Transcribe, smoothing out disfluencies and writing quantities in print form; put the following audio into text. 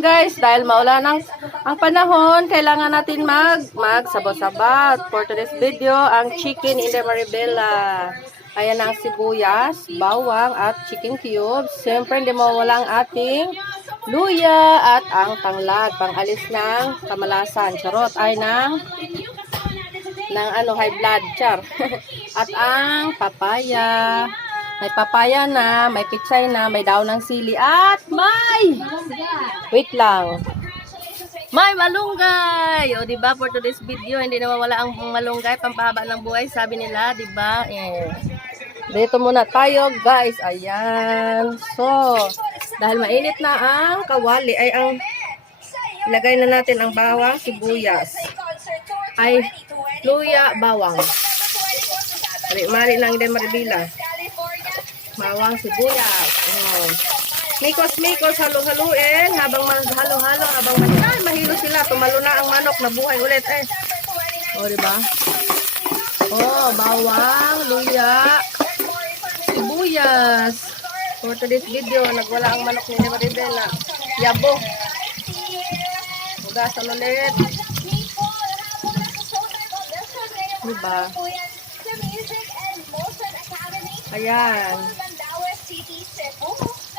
Guys, dahil maulan ang panahon, kailangan natin magsabot-sabat. For today's video, ang chicken in the Maribela. Ayan ang sibuyas, bawang at chicken cubes. Siyempre, hindi mawala ang ating luya at ang tanglad, pangalis ng kamalasan. Charot ay ng high blood, char. At ang papaya. May papaya na, may pichay na, may daon ng sili, at wait lang. May malunggay! O, diba, for today's video, hindi nawawala ang malunggay, pampahaba ng buhay, sabi nila, diba? Dito muna tayo, guys. Ayan. So, dahil mainit na ang kawali, ay ilagay na natin ang bawang, sibuyas. Ay, luya, bawang. Mari lang din maribila. Bawang, sibuyas. Mikos-mikos, halo-haluin. Habang halo-halo, habang mahilo sila. Tumalo na ang manok, nabuhay ulit O, diba? Bawang, luya, sibuyas. For today's video, nagwala ang manok ni Maribela. Yabo. Hugasan ulit. Diba? Ayan.